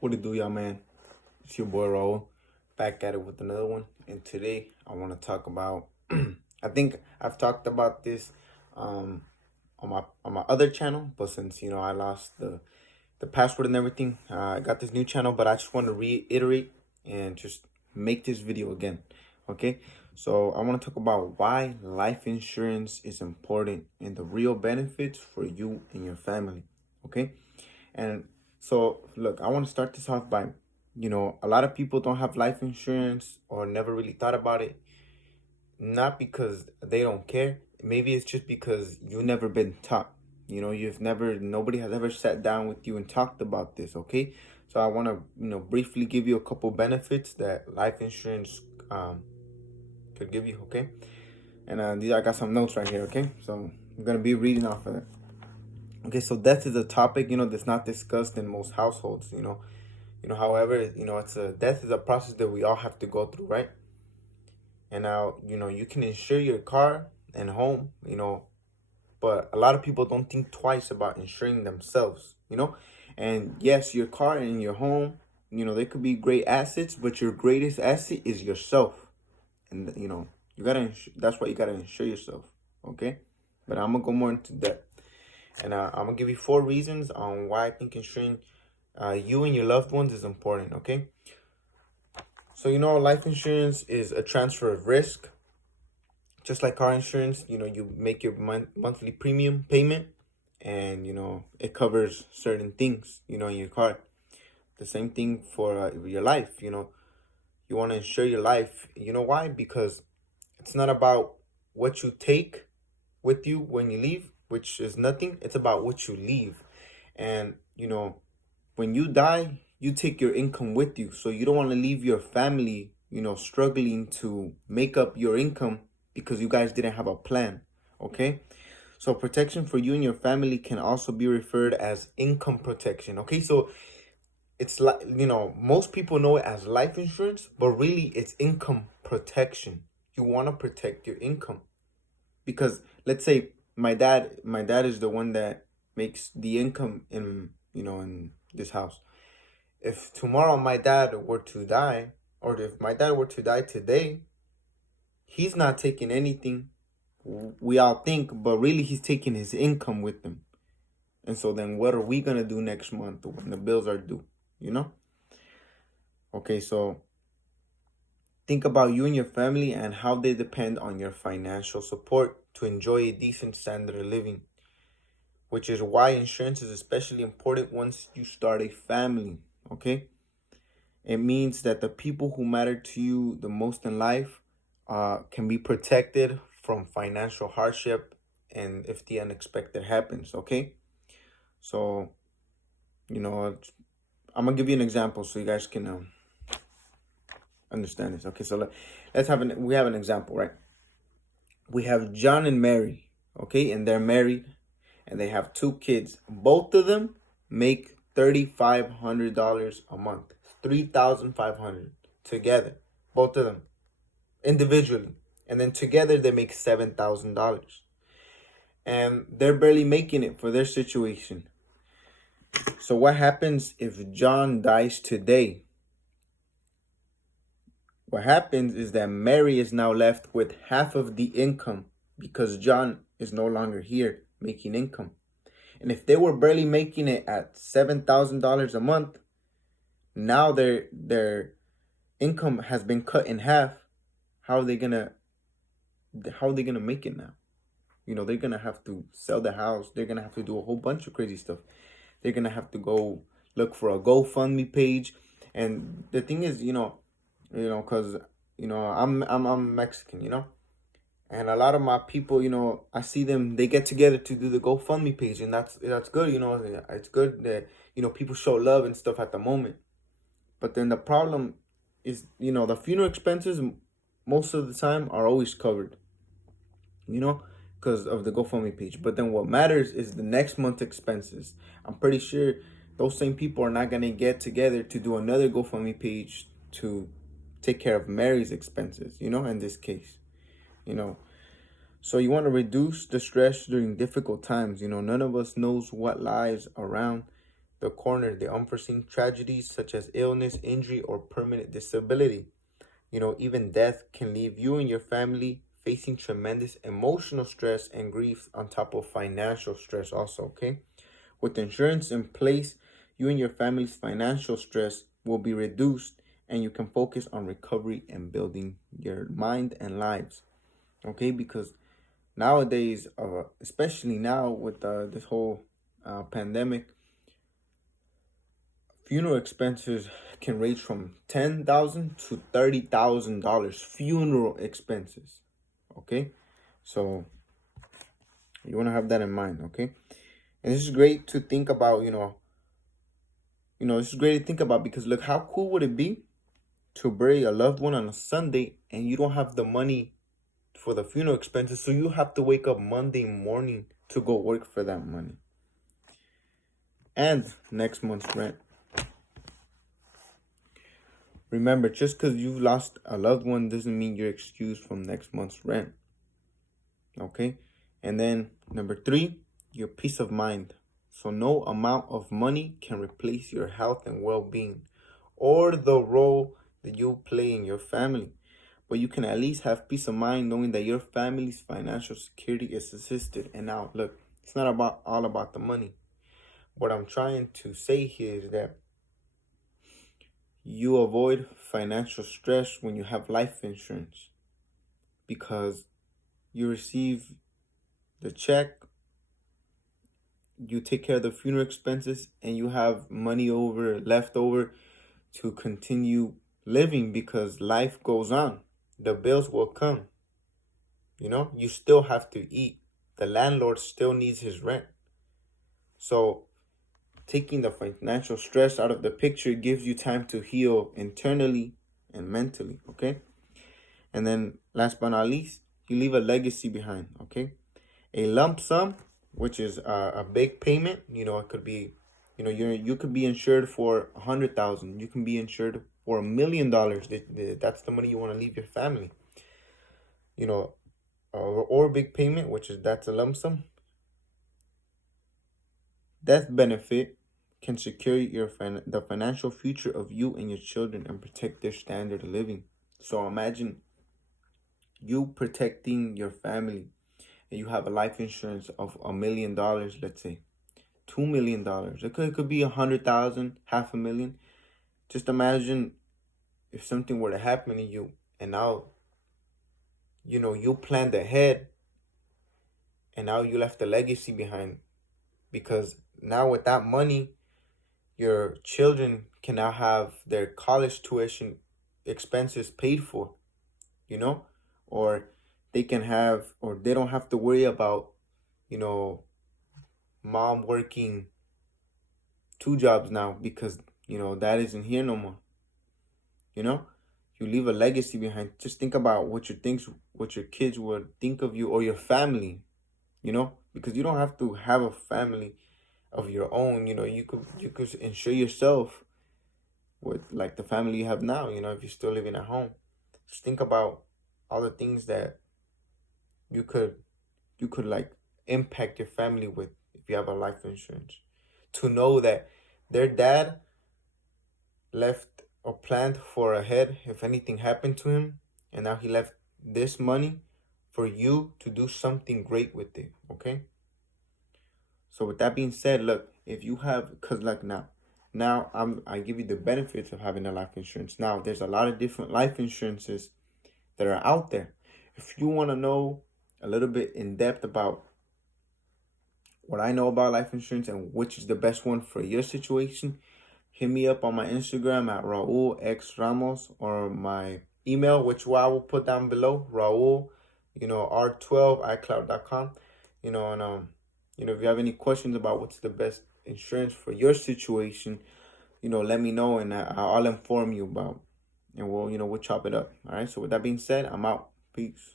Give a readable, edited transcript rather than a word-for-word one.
What it do, y'all, man? It's your boy Raul, back at it with another one. And today I want to talk about. I think I've talked about this um, on my other channel, but since I lost the password and everything, I got this new channel. But I just want to reiterate and just make this video again. Okay, so I want to talk about why life insurance is important and the real benefits for you and your family. Okay, and so, look, I want to start this off by, a lot of people don't have life insurance or never really thought about it. Not because they don't care. Maybe it's just because you've never been taught. Nobody has ever sat down with you and talked about this, okay? So I want to, briefly give you a couple benefits that life insurance could give you, okay? And I got some notes right here, okay? So I'm going to be reading off of that. Okay, so death is a topic, that's not discussed in most households, however, it's a death is a process that we all have to go through, right? And now, you can insure your car and home, but a lot of people don't think twice about insuring themselves. And yes, your car and your home, they could be great assets, but your greatest asset is yourself. And you gotta that's why you gotta insure yourself, okay? But I'm gonna go more into depth. And I'm gonna give you 4 reasons on why I think insuring you and your loved ones is important, okay? So, life insurance is a transfer of risk. Just like car insurance, you make your monthly premium payment and, it covers certain things, in your car. The same thing for your life, you want to insure your life. You know why? Because it's not about what you take with you when you leave, which is nothing. It's about what you leave. And, when you die, you take your income with you. So you don't want to leave your family, struggling to make up your income because you guys didn't have a plan. Okay? So protection for you and your family can also be referred as income protection. Okay? So it's like, most people know it as life insurance, but really it's income protection. You want to protect your income. Because let's say my dad is the one that makes the income in this house. If tomorrow my dad were to die, or if my dad were to die today, he's not taking anything, we all think, but really he's taking his income with him. And so then what are we gonna do next month when the bills are due? Okay, so think about you and your family and how they depend on your financial support to enjoy a decent standard of living, which is why insurance is especially important once you start a family, okay? It means that the people who matter to you the most in life can be protected from financial hardship and if the unexpected happens, okay? So, I'm going to give you an example so you guys can understand this. Okay, so we have an example, right? We have John and Mary, okay? And they're married and they have 2 kids. Both of them make $3,500 a month. $3,500 together, both of them individually, and then together they make $7,000, and they're barely making it for their situation. So what happens if John dies today? What happens is that Mary is now left with half of the income because John is no longer here making income. And if they were barely making it at $7,000 a month, now their income has been cut in half. How are they gonna make it now? They're gonna have to sell the house. They're gonna have to do a whole bunch of crazy stuff. They're gonna have to go look for a GoFundMe page. And the thing is, because I'm Mexican, and a lot of my people, I see them. They get together to do the GoFundMe page, and that's good. It's good that people show love and stuff at the moment. But then the problem is, the funeral expenses most of the time are always covered, because of the GoFundMe page. But then what matters is the next month's expenses. I'm pretty sure those same people are not going to get together to do another GoFundMe page to take care of Mary's expenses, in this case, So you want to reduce the stress during difficult times. None of us knows what lies around the corner, the unforeseen tragedies such as illness, injury, or permanent disability. Even death can leave you and your family facing tremendous emotional stress and grief on top of financial stress also, okay? With insurance in place, you and your family's financial stress will be reduced and you can focus on recovery and building your mind and lives, okay? Because nowadays, especially now with this whole pandemic, funeral expenses can range from $10,000 to $30,000. Funeral expenses, okay? So you want to have that in mind, okay? And this is great to think about. This is great to think about because look, how cool would it be to bury a loved one on a Sunday and you don't have the money for the funeral expenses, so you have to wake up Monday morning to go work for that money and next month's rent. Remember, just because you lost a loved one doesn't mean you're excused from next month's rent. Okay? And then number 3, your peace of mind. So no amount of money can replace your health and well-being or the role that you play in your family. But you can at least have peace of mind knowing that your family's financial security is assisted. And now, look, it's not all about the money. What I'm trying to say here is that you avoid financial stress when you have life insurance because you receive the check, you take care of the funeral expenses, and you have money left over to continue living because life goes on. The bills will come. You still have to eat. The landlord still needs his rent. So taking the financial stress out of the picture gives you time to heal internally and mentally, okay? And then last but not least, you leave a legacy behind, okay? A lump sum, which is a big payment. It could be, you could be insured for 100,000. You can be insured for $1 million. That's the money you want to leave your family. Or big payment, that's a lump sum. Death benefit can secure the financial future of you and your children and protect their standard of living. So imagine you protecting your family and you have a life insurance of $1 million, let's say $2 million. It could be 100,000, $500,000. Just imagine if something were to happen to you and now, you planned ahead and now you left a legacy behind, because now with that money, your children can now have their college tuition expenses paid for, or they don't have to worry about, mom working 2 jobs now because, that isn't here no more. You leave a legacy behind. Just think about what your kids would think of you or your family, because you don't have to have a family of your own. You could insure yourself with like the family you have now, if you're still living at home. Just think about all the things that you could like impact your family with if you have a life insurance. To know that their dad left or planned for ahead if anything happened to him, and now he left this money for you to do something great with it, okay? So with that being said, look, if you have, because like now I give you the benefits of having a life insurance. Now there's a lot of different life insurances that are out there. If you want to know a little bit in depth about what I know about life insurance and which is the best one for your situation, hit me up on my Instagram at Raul X Ramos, or my email, which I will put down below, Raul, R12 iCloud.com. And if you have any questions about what's the best insurance for your situation, let me know and I'll inform you about, and we'll chop it up. All right. So with that being said, I'm out. Peace.